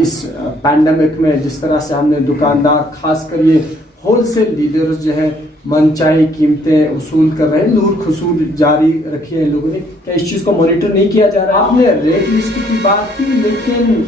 इस पैंडेमिक में जिस तरह से हमने दुकानदार खासकर ये होलसेल डीलर्स जो है मनचाही कीमतें वसूल कर रहे हैं, नूर खसूल जारी रखी है इन लोगों ने, क्या इस चीज को मॉनिटर नहीं किया जा रहा? आपने रेट लिस्ट की बात की, लेकिन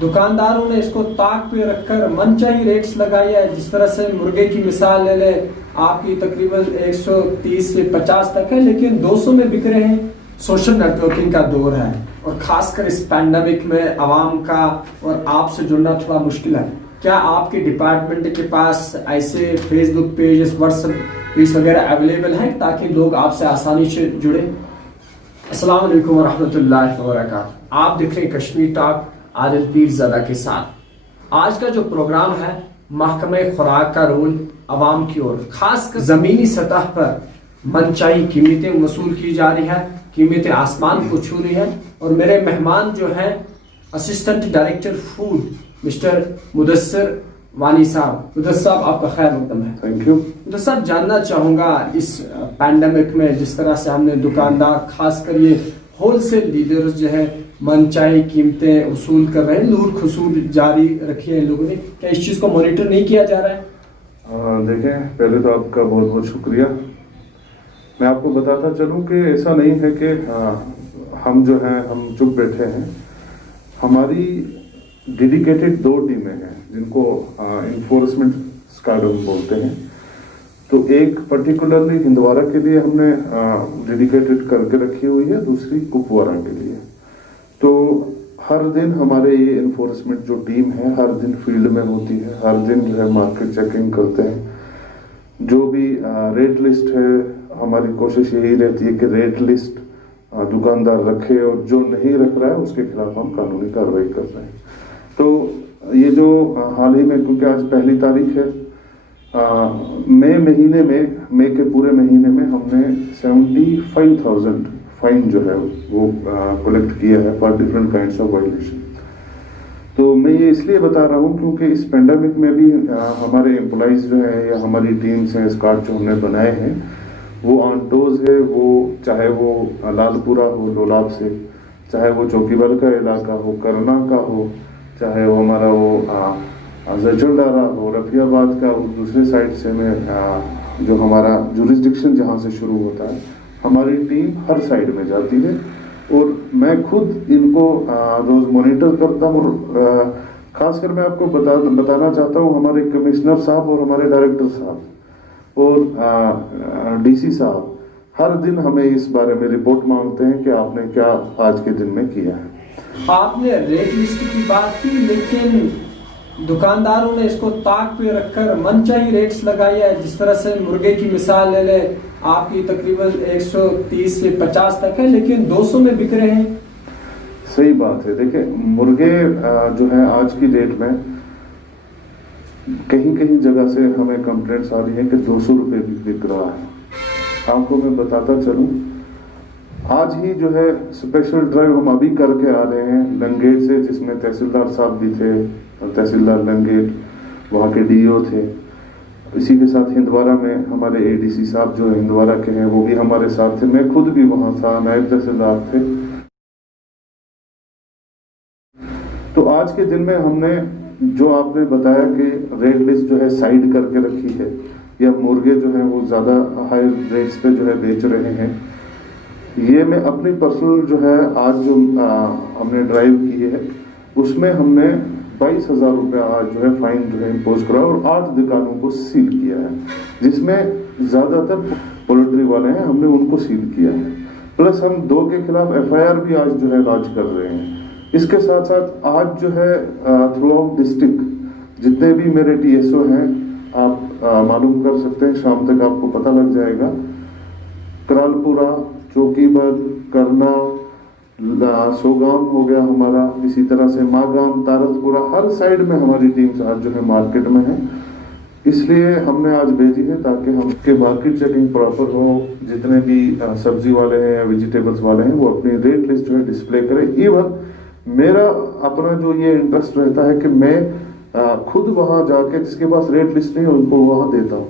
दुकानदारों ने इसको ताक पे रखकर मनचाही रेट्स लगाई है। जिस तरह से मुर्गे की मिसाल ले ले, आपकी तकरीबन 130 से 50 तक है, लेकिन 200 में बिक रहे हैं। सोशल नेटवर्किंग का दौर है और खासकर इस पैंडेमिक में आवाम का और आपसे जुड़ना थोड़ा मुश्किल है। क्या आपके डिपार्टमेंट के पास ऐसे फेसबुक पेज, व्हाट्सएप पेज वगैरह अवेलेबल हैं ताकि लोग आपसे आसानी से जुड़े? अस्सलाम वालेकुम वरहमतुल्लाहि वबरकातुहू। आप देख रहे हैं कश्मीर टॉक आदिल पीरज़ादा के साथ। आज का जो प्रोग्राम है, महकमे खुराक का रोल अवाम की ओर, खासकर जमीनी सतह पर मनचाही कीमतें वसूल की जा रही है, कीमतें आसमान को छू रही है। और मेरे मेहमान जो हैं assistant director food mister Mudassir वानी साहब। मुदस्सिर साहब, आपका खैर मकदम है। Thank you. मुदस्सिर साहब, जानना चाहूंगा इस पैंडेमिक में जिस तरह से हमने दुकानदार खासकर ये होलसेल डीलर्स जो है मनचाही कीमतें वसूल कर रहे हैं, नूर खसूल जारी रखी है इन लोगों ने, क्या इस चीज को मॉनिटर नहीं किया जा रहा है? देखें, पहले तो आपका बहुत बहुत शुक्रिया। मैं आपको बताता चलूं कि ऐसा नहीं है कि हम जो हैं हम चुप बैठे हैं। हमारी डेडिकेटेड 2 टीमें हैं जिनको इन्फोर्समेंट स्क्वाड्रन बोलते हैं। तो एक पर्टिकुलरली हिंदवारा के लिए हमने डेडिकेटेड करके रखी हुई है, दूसरी कुपवारा के लिए। तो हर दिन हमारे ये इन्फोर्समेंट जो टीम है हर दिन फील्ड में होती है, हर दिन जो है मार्केट चेकिंग करते हैं। जो भी रेट लिस्ट है, हमारी कोशिश यही रहती है कि रेट लिस्ट दुकानदार रखे और जो नहीं रख रहा है उसके खिलाफ हम कानूनी कार्रवाई कर रहे हैं। तो ये जो हाल ही में, क्योंकि आज 1 तारीख है, मई के पूरे महीने में हमने 75,000 फाइन जो है वो कलेक्ट किया है for different kinds of violation. तो मैं ये इसलिए बता रहा हूँ क्योंकि इस पेंडेमिक में भी हमारे एम्प्लॉइज जो है या हमारी टीम्स हैं, स्क्वाड जो हमने बनाए हैं, वो ऑन टोज है। वो चाहे वो लालपुरा हो लोलाब से, चाहे वो चौकीबल का इलाका हो, करना का हो, चाहे वो हमारा वो जचलडारा हो, रफियाबाद का वो दूसरे साइड से में जो हमारा जुरिस्डिक्शन जहाँ से शुरू होता है, हमारी टीम हर साइड में जाती है। और मैं खुद इनको रोज मॉनिटर करता हूँ। और खासकर मैं आपको बताना चाहता हूँ, हमारे कमिश्नर साहब और हमारे डायरेक्टर साहब और डीसी साहब हर दिन हमें इस बारे में रिपोर्ट मांगते हैं कि आपने क्या आज के दिन में किया है। आपने रेट लिस्ट की बात की, लेकिन दुकानदारों ने इसको ताक पे रखकर मनचाही रेट्स लगाई है। जिस तरह से मुर्गे की मिसाल ले ले, आपकी तकरीबन 130 से 50 तक है, लेकिन 200 में बिक रहे हैं। सही बात है। देखिए, मुर्गे जो है आज की डेट में कहीं कहीं जगह से हमें कंप्लेंट्स आ रही है कि 200 रुपये भी बिक रहा है। आपको मैं बताता चलूं, आज ही जो है स्पेशल ड्राइव हम अभी करके आ रहे हैं लंगेट से, जिसमें तहसीलदार साहब भी थे, तहसीलदार लंगेट, वहाँ के डीओ थे। इसी के साथ हिंदवारा में हमारे एडीसी साहब जो हिंदवारा के हैं वो भी हमारे साथ थे। मैं खुद भी वहाँ था, नायब तहसीलदार थे। तो आज के दिन में हमने जो आपने बताया कि रेट लिस्ट जो है साइड करके रखी है, या मुर्गे जो है वो ज़्यादा हाई रेट्स पे जो है बेच रहे हैं, ये मैं अपनी पर्सनल जो है आज जो हमने ड्राइव की है उसमें हमने 22,000 रुपया आज जो है फाइन जो है इम्पोज करा और 8 दुकानों को सील किया है, जिसमें ज़्यादातर पोल्ट्री वाले हैं, हमने उनको सील किया है। प्लस हम 2 के खिलाफ FIR भी आज जो है लॉन्च कर रहे हैं। इसके साथ साथ आज जो है थ्रू आउट डिस्ट्रिक्ट जितने भी मेरे TSO हैं, आप मालूम कर सकते हैं, शाम तक आपको पता लग जाएगा। करालपुरा, चौकीबल, करना, सोगाम हो गया हमारा, इसी तरह से मागाम, तारतपुरा, हर साइड में हमारी टीम्स आज जो है मार्केट में है। इसलिए हमने आज भेजी है ताकि हमके मार्केट चेकिंग प्रॉपर हो। जितने भी सब्जी वाले हैं या वेजिटेबल्स वाले हैं वो अपनी रेट लिस्ट जो है डिस्प्ले करें। इवन मेरा अपना जो ये इंटरेस्ट रहता है कि मैं खुद वहाँ जाके, जिसके पास रेट लिस्ट नहीं है उनको वहाँ देता हूँ,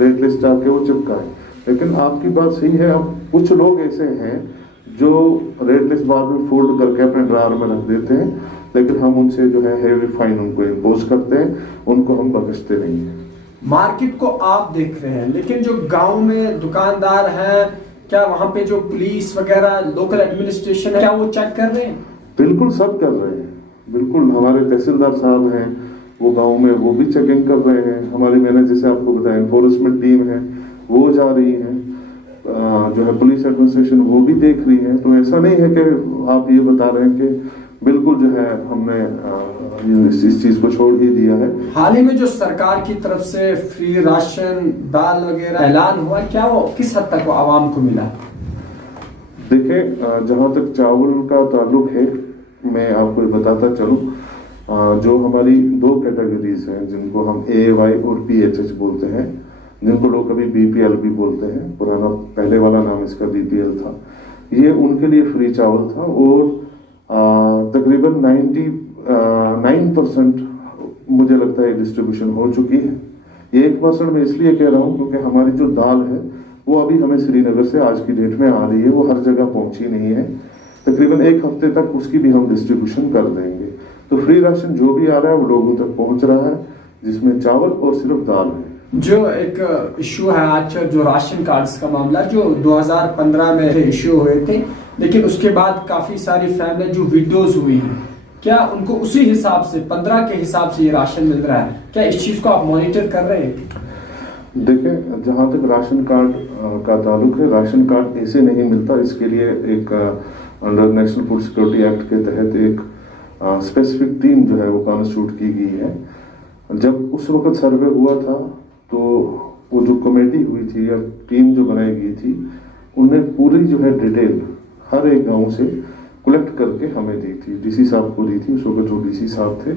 रेट लिस्ट जाके वो चिपकाए। लेकिन आपकी बात सही है, अब कुछ लोग ऐसे हैं जो रेट लिस्ट बाद में फोल्ड करके अपने ड्रावर में रख देते हैं। लेकिन हम उनसे जो है हेवी फाइन उनको इम्पोज करते हैं, उनको हम बख्शते नहीं हैं। मार्केट को आप देख रहे हैं, लेकिन जो गांव में दुकानदार हैं, क्या वहां पे जो पुलिस वगैरह लोकल एडमिनिस्ट्रेशन है, क्या वो चेक कर रहे हैं? बिल्कुल सब कर रहे हैं, बिल्कुल हमारे तहसीलदार साहब हैं वो गांव में, वो भी चेकिंग कर रहे हैं। हमारी, मैंने जैसे आपको बताया, एनफोर्समेंट टीम है वो जा रही है, जो है पुलिस एडमिनिस्ट्रेशन वो भी देख रही है। तो ऐसा नहीं है कि आप ये बता रहे हैं कि बिल्कुल जो है हमने इस चीज को छोड़ ही दिया है। हाल ही में जो सरकार की तरफ से फ्री राशन, दाल वगैरह ऐलान हुआ, क्या वो किस हद तक वो आवाम को मिला? देखें, जहां तक चावल का ताल्लुक है, मैं आपको ये बताता चलूं, जो हमारी 2 कैटेगरीज हैं जिनको हम AY और PHH बोलते हैं, जिनको लोग कभी BPL भी बोलते हैं, पुराना पहले वाला नाम इसका BPL था, ये उनके लिए फ्री चावल था। और तकरीबन 99% मुझे लगता है डिस्ट्रीब्यूशन हो चुकी है। ये 1% मैं इसलिए कह रहा हूँ क्योंकि हमारी जो दाल है वो अभी हमें श्रीनगर से आज की डेट में आ रही है, वो हर जगह पहुंची नहीं है। तकरीबन 1 हफ्ते तक उसकी भी हम डिस्ट्रीब्यूशन कर देंगे। तो फ्री राशन जो भी आ रहा है वो लोगों तक पहुंच रहा है, जिसमें चावल और सिर्फ दाल है। जो एक इश्यू है आज, जो राशन कार्ड्स का मामला, जो 2015 में इश्यू हुए थे, लेकिन उसके बाद काफी सारी फैमिली जो विडोज हुई हैं, क्या उनको उसी हिसाब से 15 के हिसाब से ये राशन मिल रहा है? क्या इस चीज को आप मॉनिटर कर रहे हैं? देखें, जहां तक राशन कार्ड का ताल्लुक है, राशन कार्ड ऐसे नहीं मिलता। इसके लिए एक under national food security act के तहत एक स्पेसिफिक टीम जो है वो कॉन्स्टिट्यूट की गई है। जब उस वक्त सर्वे हुआ था तो वो जो कमेटी हुई थी या टीम जो बनाई गई थी, उन्हें पूरी जो है डिटेल हर एक गांव से कलेक्ट करके हमें दी थी। DC साहब को दी थी, उस वक्त जो DC साहब थे।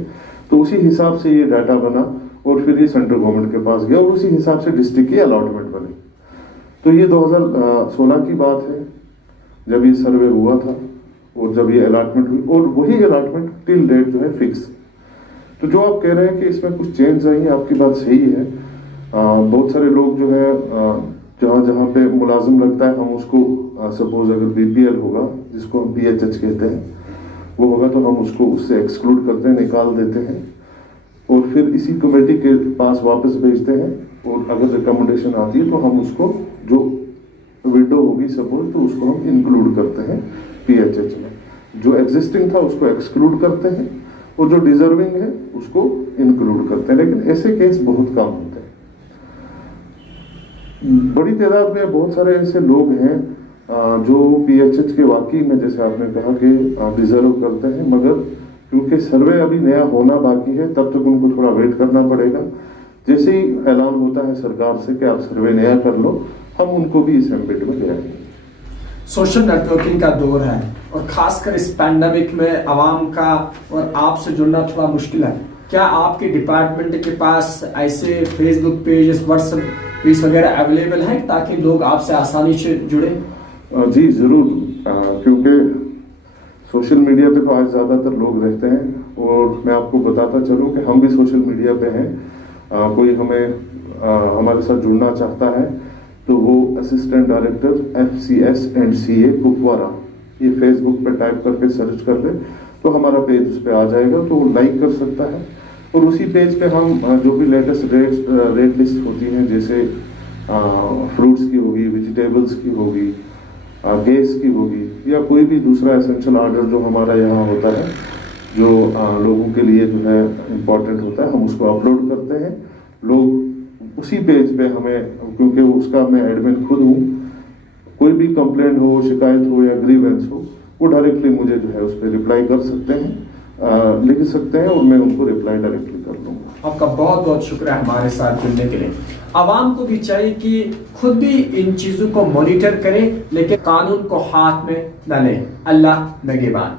तो उसी हिसाब से ये डाटा बना और फिर ये सेंट्रल गवर्नमेंट के पास गया और उसी हिसाब से डिस्ट्रिक्ट की अलॉटमेंट बनी। तो ये 2016 की बात है जब ये सर्वे हुआ था और जब ये अलॉटमेंट हुई, और वही अलॉटमेंट टिल डेट जो है फिक्स। तो जो आप कह रहे हैं कि इसमें कुछ चेंज आई है, आपकी बात सही है। बहुत सारे लोग जो है जहाँ जहाँ पे मुलाजिम लगता है, हम उसको सपोज अगर BPL होगा, जिसको हम PHH कहते हैं, वो होगा तो हम उसको उससे एक्सक्लूड करते हैं, निकाल देते हैं और फिर इसी कमेटी के पास वापस भेजते हैं। और अगर रिकमेंडेशन आती है तो हम उसको, जो विडो होगी सपोज, तो उसको हम इंक्लूड करते हैं PHH में। जो एग्जिस्टिंग था उसको एक्सक्लूड करते हैं और जो डिजर्विंग है उसको इंक्लूड करते हैं। लेकिन ऐसे केस बहुत कम होते हैं। बड़ी तादाद में बहुत सारे ऐसे लोग हैं जो PHH के वाकई में, जैसे आपने कहा कि डिजर्व करते हैं, मगर क्योंकि सर्वे अभी नया होना बाकी है, तब तक उनको थोड़ा वेट करना पड़ेगा। जैसे ही ऐलान होता है सरकार से कि आप सर्वे नया कर लो, हम उनको भी इस एम्बिट में ले आएंगे। सोशल नेटवर्किंग का दौर है और खासकर इस पैंडेमिक में आवाम का और आपसे जुड़ना थोड़ा मुश्किल है। क्या आपके डिपार्टमेंट के पास ऐसे फेसबुक पेज, व्हाट्सएप पेज वगैरह अवेलेबल हैं ताकि लोग आपसे आसानी से जुड़े? जी जरूर, क्योंकि सोशल मीडिया पे तो आज ज़्यादातर लोग रहते हैं और मैं आपको बताता चलूँ कि हम भी सोशल मीडिया पे हैं। कोई हमें हमारे साथ जुड़ना चाहता है तो वो assistant director FCS and CA Kupwara, ये फेसबुक पे टाइप करके सर्च कर ले तो हमारा पेज उस पर आ जाएगा, तो वो लाइक कर सकता है। और उसी पेज पे हम जो भी लेटेस्ट रेट लिस्ट होती हैं, जैसे फ्रूट्स की होगी, वेजिटेबल्स की होगी, गैस की होगी, या कोई भी दूसरा एसेंशियल ऑर्डर जो हमारा यहाँ होता है, जो लोगों के लिए जो है इम्पोर्टेंट होता है, हम उसको अपलोड करते हैं। लोग उसी पेज पे हमें, क्योंकि उसका मैं एडमिन खुद हूँ, कोई भी कंप्लेंट हो, शिकायत हो या ग्रीवेंस हो, वो डायरेक्टली मुझे जो है उस पर रिप्लाई कर सकते हैं, लिख सकते हैं और मैं उनको रिप्लाई डायरेक्टली कर दूंगा। आपका बहुत बहुत शुक्रिया हमारे साथ जुड़ने के लिए। आवाम को भी चाहिए कि खुद भी इन चीजों को मॉनिटर करे, लेकिन कानून को हाथ में न ले। अल्लाह नगेबान।